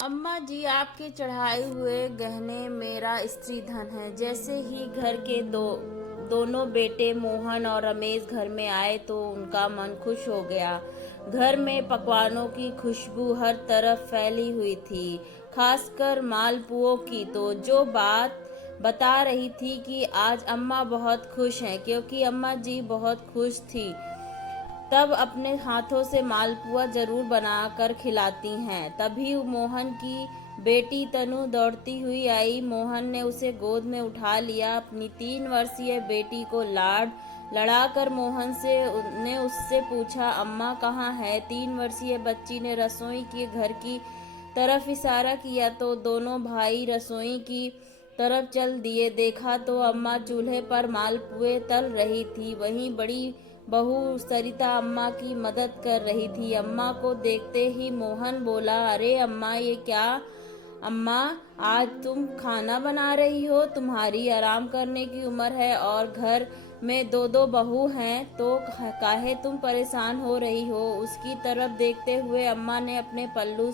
अम्मा जी, आपके चढ़ाए हुए गहने मेरा स्त्री धन है। जैसे ही घर के दोनों बेटे मोहन और रमेश घर में आए तो उनका मन खुश हो गया। घर में पकवानों की खुशबू हर तरफ फैली हुई थी, खासकर मालपुओं की। तो जो बात बता रही थी कि आज अम्मा बहुत खुश हैं, क्योंकि अम्मा जी बहुत खुश थी तब अपने हाथों से मालपुआ जरूर बनाकर खिलाती हैं। तभी मोहन की बेटी तनु दौड़ती हुई आई। मोहन ने उसे गोद में उठा लिया। अपनी 3 वर्षीय बेटी को लड़ाकर मोहन ने उससे पूछा, अम्मा कहाँ है? 3 वर्षीय बच्ची ने रसोई के घर की तरफ इशारा किया तो दोनों भाई रसोई की तरफ चल दिए। देखा तो अम्मा चूल्हे पर मालपुए तल रही थी। वहीं बड़ी बहू सरिता अम्मा की मदद कर रही थी। अम्मा को देखते ही मोहन बोला, अरे अम्मा, ये क्या? अम्मा, आज तुम खाना बना रही हो? तुम्हारी आराम करने की उम्र है और घर में दो दो बहू हैं, तो काहे तुम परेशान हो रही हो? उसकी तरफ देखते हुए अम्मा ने अपने पल्लू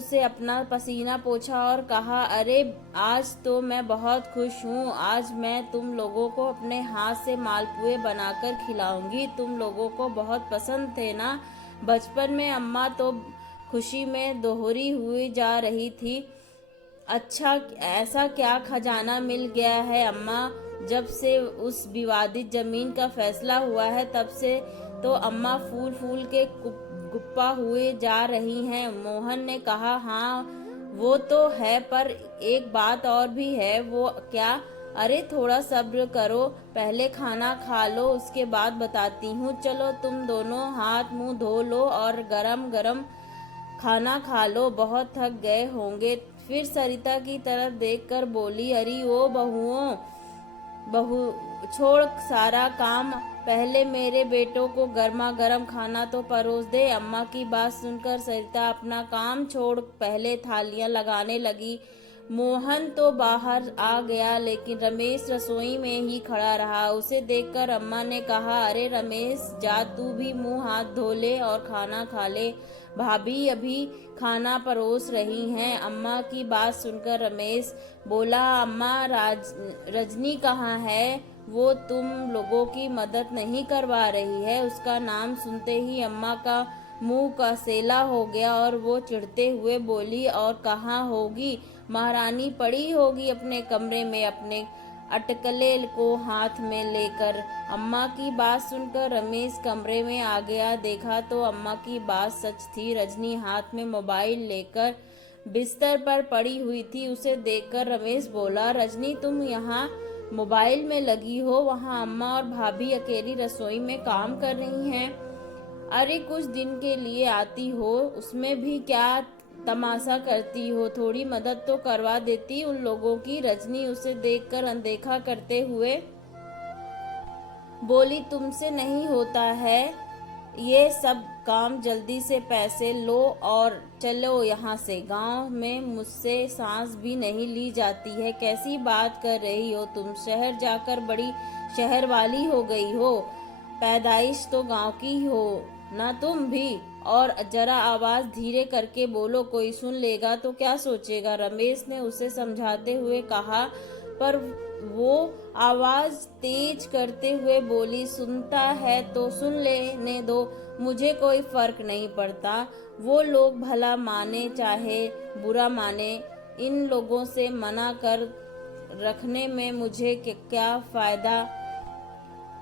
से अपना पसीना पोंछा और कहा, अरे आज तो मैं बहुत खुश हूँ। आज मैं तुम लोगों को अपने हाथ से मालपुए बनाकर खिलाऊंगी। तुम लोगों को बहुत पसंद थे ना बचपन में? अम्मा तो खुशी में दोहरी हुई जा रही थी। अच्छा, ऐसा क्या खजाना मिल गया है अम्मा? जब से उस विवादित जमीन का फैसला हुआ है तब से तो अम्मा फूल फूल के गुप्पा हुए जा रही हैं। मोहन ने कहा, हाँ वो तो है, पर एक बात और भी है। वो क्या? अरे थोड़ा सब्र करो, पहले खाना खा लो, उसके बाद बताती हूँ। चलो तुम दोनों हाथ मुंह धो लो और गरम गरम खाना खा लो, बहुत थक गए होंगे। फिर सरिता की तरफ देखकर बोली, अरे ओ बहुओं, बहू छोड़ सारा काम, पहले मेरे बेटों को गर्मा गर्म खाना तो परोस दे। अम्मा की बात सुनकर सरिता अपना काम छोड़ पहले थालियां लगाने लगी। मोहन तो बाहर आ गया, लेकिन रमेश रसोई में ही खड़ा रहा। उसे देखकर अम्मा ने कहा, अरे रमेश, जा तू भी मुंह हाथ धो ले और खाना खा ले, भाभी अभी खाना परोस रही हैं। अम्मा की बात सुनकर रमेश बोला, अम्मा रजनी कहाँ है? वो तुम लोगों की मदद नहीं करवा रही है? उसका नाम सुनते ही अम्मा का मुंह का सेला हो गया और वो चिढ़ते हुए बोली, और कहाँ होगी? महारानी पड़ी होगी अपने कमरे में अपने अटकले को हाथ में लेकर। अम्मा की बात सुनकर रमेश कमरे में आ गया। देखा तो अम्मा की बात सच थी। रजनी हाथ में मोबाइल लेकर बिस्तर पर पड़ी हुई थी। उसे देखकर रमेश बोला, रजनी तुम यहाँ मोबाइल में लगी हो, वहाँ अम्मा और भाभी अकेली रसोई में काम कर रही हैं। अरे कुछ दिन के लिए आती हो, उसमें भी क्या तमाशा करती हो? थोड़ी मदद तो करवा देती उन लोगों की। रजनी उसे देखकर अनदेखा करते हुए बोली, तुमसे नहीं होता है ये सब काम, जल्दी से पैसे लो और चलो यहाँ से। गांव में मुझसे सांस भी नहीं ली जाती है। कैसी बात कर रही हो तुम? शहर जाकर बड़ी शहर वाली हो गई हो, पैदाइश तो गांव की हो ना तुम भी? और जरा आवाज धीरे करके बोलो, कोई सुन लेगा तो क्या सोचेगा? रमेश ने उसे समझाते हुए कहा। पर वो आवाज तेज करते हुए बोली, सुनता है तो सुन लेने दो, मुझे कोई फर्क नहीं पड़ता। वो लोग भला माने चाहे बुरा माने, इन लोगों से मना कर रखने में मुझे क्या फायदा?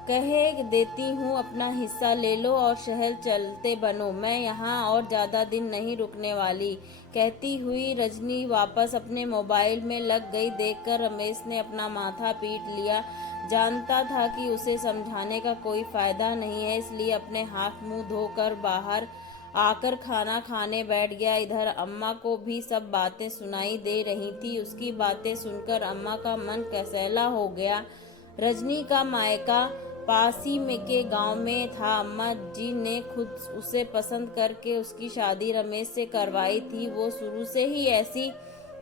कहे देती हूँ, अपना हिस्सा ले लो और शहर चलते बनो। मैं यहाँ और ज्यादा दिन नहीं रुकने वाली। कहती हुई रजनी वापस अपने मोबाइल में लग गई। देखकर रमेश ने अपना माथा पीट लिया। जानता था कि उसे समझाने का कोई फायदा नहीं है, इसलिए अपने हाथ मुंह धोकर बाहर आकर खाना खाने बैठ गया। इधर अम्मा को भी सब बातें सुनाई दे रही थी। उसकी बातें सुनकर अम्मा का मन कसैला हो गया। रजनी का मायका पास ही में के गांव में था। अम्मा जी ने खुद उसे पसंद करके उसकी शादी रमेश से करवाई थी। वो शुरू से ही ऐसी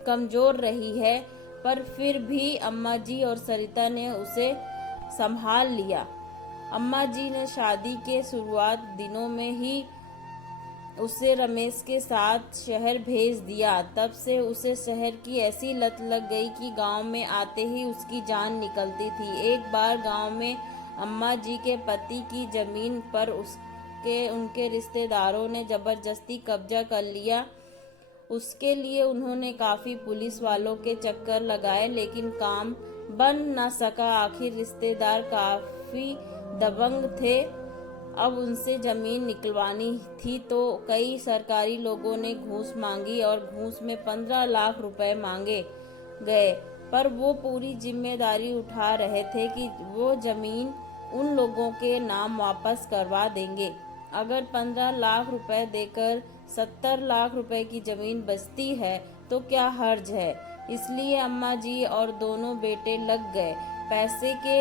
कमजोर रही है, पर फिर भी अम्मा जी और सरिता ने उसे संभाल लिया। अम्मा जी ने शादी के शुरुआत दिनों में ही उसे रमेश के साथ शहर भेज दिया। तब से उसे शहर की ऐसी लत लग गई कि गांव में आते ही उसकी जान निकलती थी। एक बार गांव में अम्मा जी के पति की जमीन पर उनके रिश्तेदारों ने जबरदस्ती कब्जा कर लिया। उसके लिए उन्होंने काफी पुलिस वालों के चक्कर लगाए, लेकिन काम बन न सका। आखिर रिश्तेदार काफी दबंग थे। अब उनसे जमीन निकलवानी थी तो कई सरकारी लोगों ने घूस मांगी और घूस में 15 लाख रुपए मांगे गए, पर वो पूरी जिम्मेदारी उठा रहे थे कि वो जमीन उन लोगों के नाम वापस करवा देंगे। अगर 15 लाख रुपए देकर 70 लाख रुपए की जमीन बचती है तो क्या हर्ज है। इसलिए अम्मा जी और दोनों बेटे लग गए पैसे के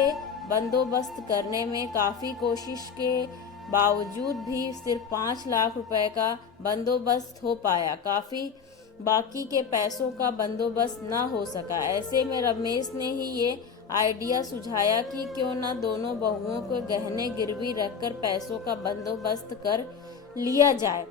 बंदोबस्त करने में। काफी कोशिश के बावजूद भी सिर्फ 5 लाख रुपए का बंदोबस्त हो पाया। काफी बाकी के पैसों का बंदोबस्त न हो सका। ऐसे में रमेश ने ही ये आइडिया सुझाया कि क्यों न दोनों बहुओं को गहने गिरवी रखकर पैसों का बंदोबस्त कर लिया जाए।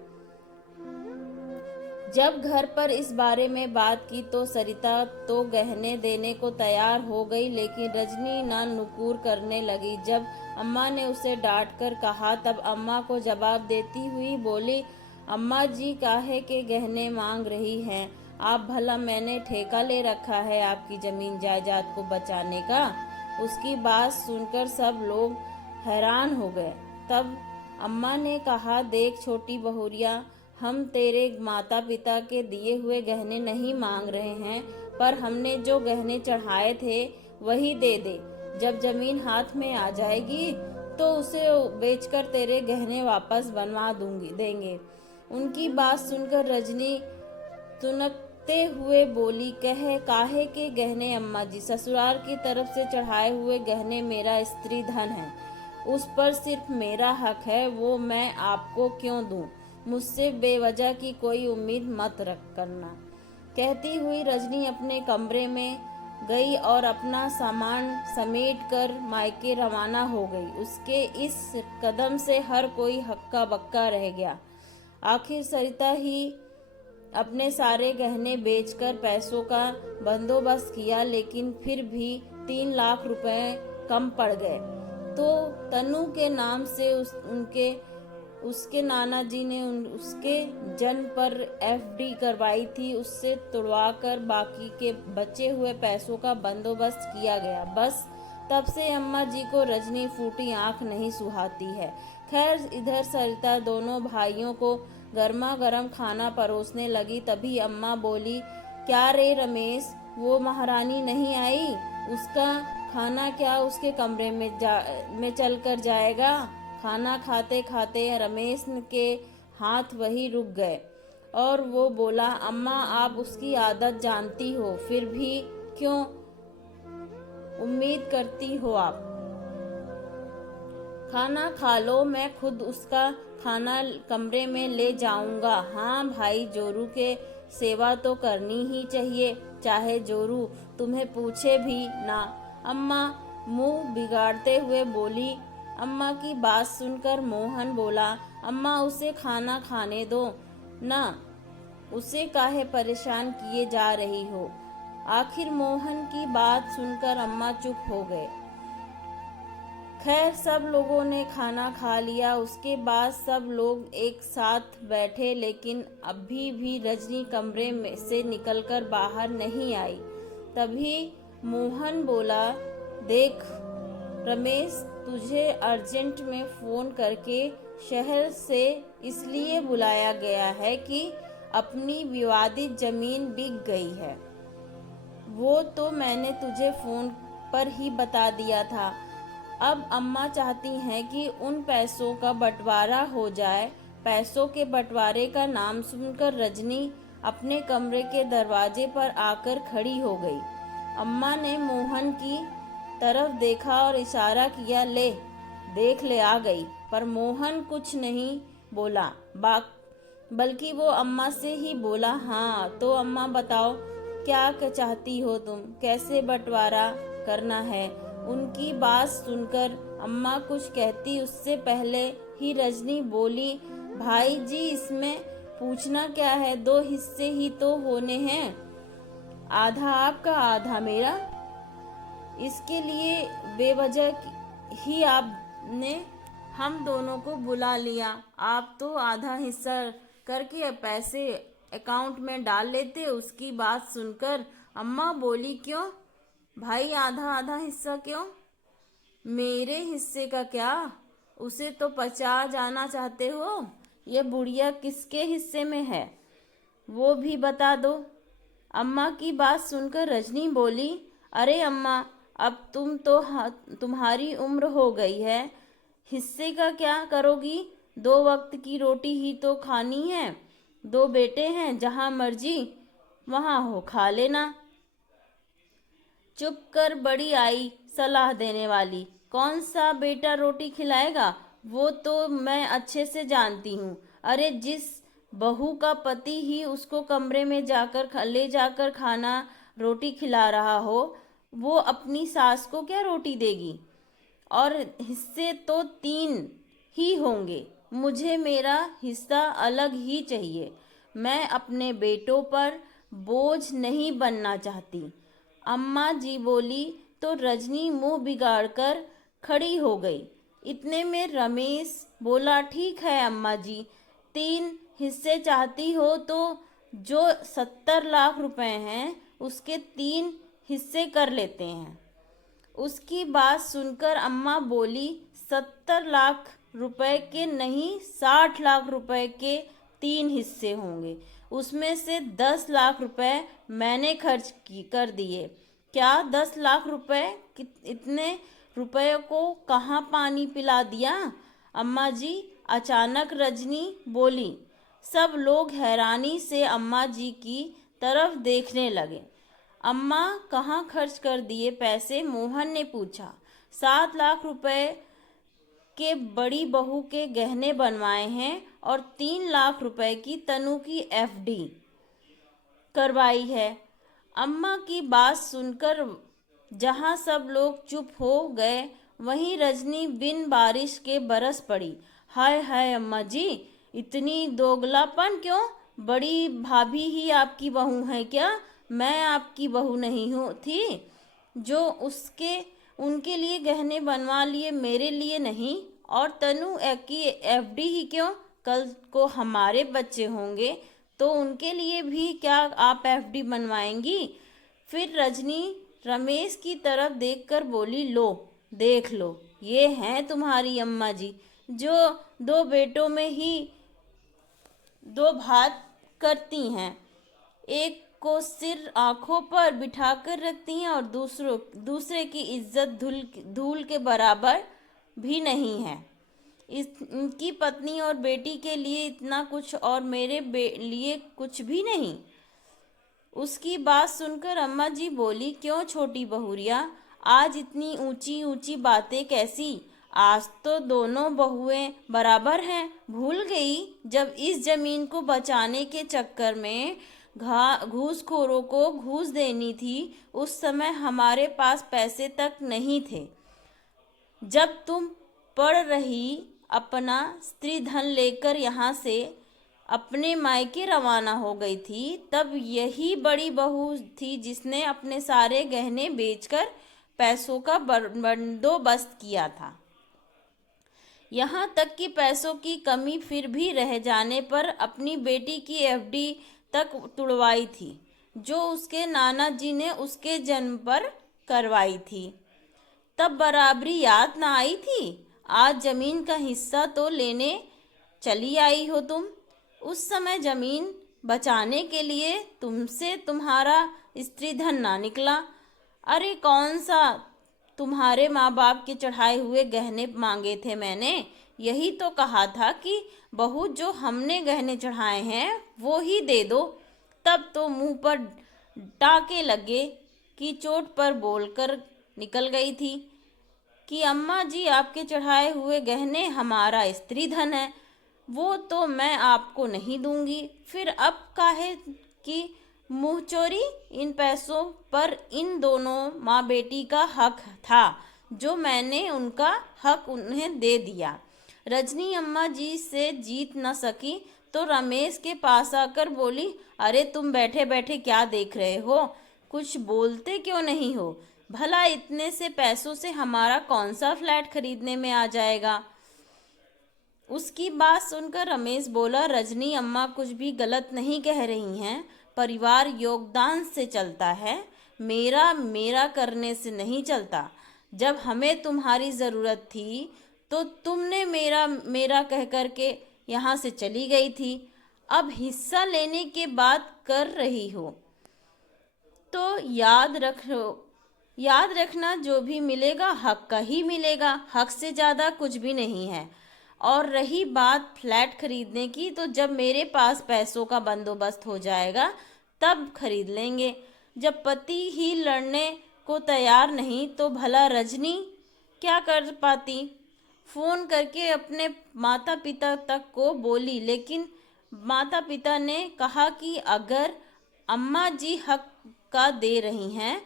जब घर पर इस बारे में बात की तो सरिता तो गहने देने को तैयार हो गई, लेकिन रजनी ना नुकुर करने लगी। जब अम्मा ने उसे डांट कर कहा तब अम्मा को जवाब देती हुई बोली, अम्मा जी काहे के गहने मांग रही हैं आप? भला मैंने ठेका ले रखा है आपकी जमीन जायदाद को बचाने का? उसकी बात सुनकर सब लोग हैरान हो गए। तब अम्मा ने कहा, देख छोटी बहुरिया, हम तेरे माता पिता के दिए हुए गहने नहीं मांग रहे हैं, पर हमने जो गहने चढ़ाए थे वही दे दे। जब जमीन हाथ में आ जाएगी तो उसे बेचकर तेरे गहने वापस बनवा देंगे। उनकी बात सुनकर रजनी तुनकते हुए बोली, काहे के गहने अम्मा जी? ससुराल की तरफ से चढ़ाए हुए गहने मेरा स्त्री धन है, उस पर सिर्फ मेरा हक है, वो मैं आपको क्यों दूं? मुझसे बेवजह की कोई उम्मीद मत रख करना। कहती हुई रजनी अपने कमरे में गई और अपना सामान समेट कर मायके रवाना हो गई। उसके इस कदम से हर कोई हक्का बक्का रह गया। आखिर सरिता ही अपने सारे गहने बेचकर पैसों का बंदोबस्त किया, लेकिन फिर भी 3 लाख रुपए कम पड़ गए। तो तनु के नाम से उसके नाना जी ने उसके जन्म पर एफडी करवाई थी, उससे तुड़वाकर बाकी के बचे हुए पैसों का बंदोबस्त किया गया। बस तब से अम्मा जी को रजनी फूटी आंख नहीं सुहाती है। खैर, इधर सरिता दोनों भाइयों को गर्मा गर्म खाना परोसने लगी। तभी अम्मा बोली, क्या रे रमेश, वो महारानी नहीं आई? उसका खाना क्या उसके कमरे में चल कर जाएगा? खाना खाते खाते रमेश के हाथ वही रुक गए और वो बोला, अम्मा आप उसकी आदत जानती हो, फिर भी क्यों उम्मीद करती हो आप? खाना खा लो, मैं खुद उसका खाना कमरे में ले जाऊंगा। हाँ भाई, जोरू के सेवा तो करनी ही चाहिए, चाहे जोरू तुम्हें पूछे भी ना। अम्मा मुंह बिगाड़ते हुए बोली। अम्मा की बात सुनकर मोहन बोला, अम्मा उसे खाना खाने दो ना, उसे काहे परेशान किए जा रही हो? आखिर मोहन की बात सुनकर अम्मा चुप हो गए। खैर, सब लोगों ने खाना खा लिया। उसके बाद सब लोग एक साथ बैठे, लेकिन अभी भी रजनी कमरे में से निकलकर बाहर नहीं आई। तभी मोहन बोला, देख रमेश, तुझे अर्जेंट में फोन करके शहर से इसलिए बुलाया गया है कि अपनी विवादित जमीन बिक गई है। वो तो मैंने तुझे फोन पर ही बता दिया था। अब अम्मा चाहती हैं कि उन पैसों का बंटवारा हो जाए। पैसों के बंटवारे का नाम सुनकर रजनी अपने कमरे के दरवाजे पर आकर खड़ी हो गई। अम्मा ने मोहन की तरफ देखा और इशारा किया, ले देख ले आ गई। पर मोहन कुछ नहीं बोला, बल्कि वो अम्मा से ही बोला, हाँ तो अम्मा बताओ क्या चाहती हो तुम, कैसे बंटवारा करना है? उनकी बात सुनकर अम्मा कुछ कहती उससे पहले ही रजनी बोली, भाई जी इसमें पूछना क्या है, दो हिस्से ही तो होने हैं, आधा आपका आधा मेरा। इसके लिए बेवजह ही आपने हम दोनों को बुला लिया। आप तो आधा हिस्सा करके पैसे अकाउंट में डाल लेते। उसकी बात सुनकर अम्मा बोली, क्यों भाई आधा आधा हिस्सा क्यों? मेरे हिस्से का क्या, उसे तो 50 जाना चाहते हो? ये बुढ़िया किसके हिस्से में है वो भी बता दो। अम्मा की बात सुनकर रजनी बोली, अरे अम्मा, अब तुम्हारी उम्र हो गई है, हिस्से का क्या करोगी? 2 वक्त की रोटी ही तो खानी है। 2 बेटे हैं, जहाँ मर्जी वहाँ हो खा लेना। चुप कर बड़ी आई सलाह देने वाली। कौन सा बेटा रोटी खिलाएगा वो तो मैं अच्छे से जानती हूँ। अरे जिस बहू का पति ही उसको कमरे में ले जाकर खाना रोटी खिला रहा हो, वो अपनी सास को क्या रोटी देगी? और हिस्से तो 3 ही होंगे। मुझे मेरा हिस्सा अलग ही चाहिए। मैं अपने बेटों पर बोझ नहीं बनना चाहती। अम्मा जी बोली तो रजनी मुंह बिगाड़कर खड़ी हो गई। इतने में रमेश बोला, ठीक है अम्मा जी, 3 हिस्से चाहती हो तो जो 70 लाख रुपए हैं उसके 3 हिस्से कर लेते हैं। उसकी बात सुनकर अम्मा बोली, 70 लाख रुपए के नहीं, 60 लाख रुपए के 3 हिस्से होंगे। उसमें से 10 लाख रुपए मैंने कर दिए। क्या 10 लाख रुपए? इतने रुपए को कहाँ पानी पिला दिया अम्मा जी? अचानक रजनी बोली। सब लोग हैरानी से अम्मा जी की तरफ देखने लगे। अम्मा कहाँ खर्च कर दिए पैसे? मोहन ने पूछा। 7 लाख रुपए के बड़ी बहू के गहने बनवाए हैं और 3 लाख रुपए की तनु की एफडी करवाई है। अम्मा की बात सुनकर जहाँ सब लोग चुप हो गए, वहीं रजनी बिन बारिश के बरस पड़ी। हाय हाय अम्मा जी, इतनी दोगलापन क्यों? बड़ी भाभी ही आपकी बहू है क्या? मैं आपकी बहू नहीं हूँ थी जो उसके उनके लिए गहने बनवा लिए, मेरे लिए नहीं? और तनु की एफडी ही क्यों? कल को हमारे बच्चे होंगे तो उनके लिए भी क्या आप एफडी बनवाएंगी? फिर रजनी रमेश की तरफ देखकर बोली, लो देख लो, ये हैं तुम्हारी अम्मा जी, जो 2 बेटों में ही 2 भात करती हैं। एक को सिर आंखों पर बिठाकर रखती हैं और दूसरे की इज्जत धूल के बराबर भी नहीं है। इनकी पत्नी और बेटी के लिए इतना कुछ और मेरे लिए कुछ भी नहीं। उसकी बात सुनकर अम्मा जी बोली, क्यों छोटी बहुरिया, आज इतनी ऊंची ऊंची बातें कैसी? आज तो दोनों बहुएं बराबर हैं। भूल गई जब इस जमीन को बचाने के चक्कर में घूसखोरों को घूस देनी थी, उस समय हमारे पास पैसे तक नहीं थे। जब तुम पढ़ रही अपना स्त्री धन लेकर यहाँ से अपने मायके रवाना हो गई थी, तब यही बड़ी बहू थी जिसने अपने सारे गहने बेचकर पैसों का बंदोबस्त किया था। यहाँ तक कि पैसों की कमी फिर भी रह जाने पर अपनी बेटी की एफडी तक तुड़वाई थी, जो उसके नाना जी ने उसके जन्म पर करवाई थी। तब बराबरी याद ना आई थी? आज जमीन का हिस्सा तो लेने चली आई हो तुम। उस समय जमीन बचाने के लिए तुमसे तुम्हारा स्त्री धन ना निकला। अरे कौन सा तुम्हारे माँ बाप के चढ़ाए हुए गहने मांगे थे मैंने? यही तो कहा था कि बहू जो हमने गहने चढ़ाए हैं वो ही दे दो। तब तो मुंह पर टाके लगे कि चोट पर बोलकर निकल गई थी कि अम्मा जी आपके चढ़ाए हुए गहने हमारा स्त्री धन है, वो तो मैं आपको नहीं दूंगी। फिर अब काहे कि मुँह चोरी? इन पैसों पर इन दोनों माँ बेटी का हक था, जो मैंने उनका हक उन्हें दे दिया। रजनी अम्मा जी से जीत न सकी तो रमेश के पास आकर बोली, अरे तुम बैठे बैठे क्या देख रहे हो, कुछ बोलते क्यों नहीं हो? भला इतने से पैसों से हमारा कौन सा फ्लैट खरीदने में आ जाएगा? उसकी बात सुनकर रमेश बोला, रजनी अम्मा कुछ भी गलत नहीं कह रही हैं। परिवार योगदान से चलता है, मेरा मेरा करने से नहीं चलता। जब हमें तुम्हारी ज़रूरत थी तो तुमने मेरा मेरा कह कर के यहाँ से चली गई थी। अब हिस्सा लेने के बाद कर रही हो तो याद रखना, जो भी मिलेगा हक का ही मिलेगा, हक से ज़्यादा कुछ भी नहीं है। और रही बात फ्लैट खरीदने की, तो जब मेरे पास पैसों का बंदोबस्त हो जाएगा तब खरीद लेंगे। जब पति ही लड़ने को तैयार नहीं तो भला रजनी क्या कर पाती? फ़ोन करके अपने माता पिता तक को बोली, लेकिन माता पिता ने कहा कि अगर अम्मा जी हक का दे रही हैं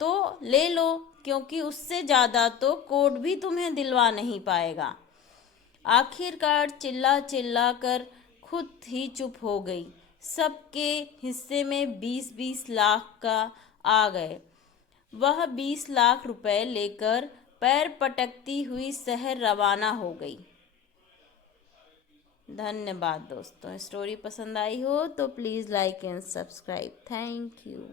तो ले लो, क्योंकि उससे ज़्यादा तो कोर्ट भी तुम्हें दिलवा नहीं पाएगा। आखिरकार चिल्ला चिल्ला कर खुद ही चुप हो गई। सबके हिस्से में 20-20 लाख का आ गए। वह 20 लाख रुपए लेकर पैर पटकती हुई शहर रवाना हो गई। धन्यवाद दोस्तों। स्टोरी पसंद आई हो तो please like and subscribe. Thank you.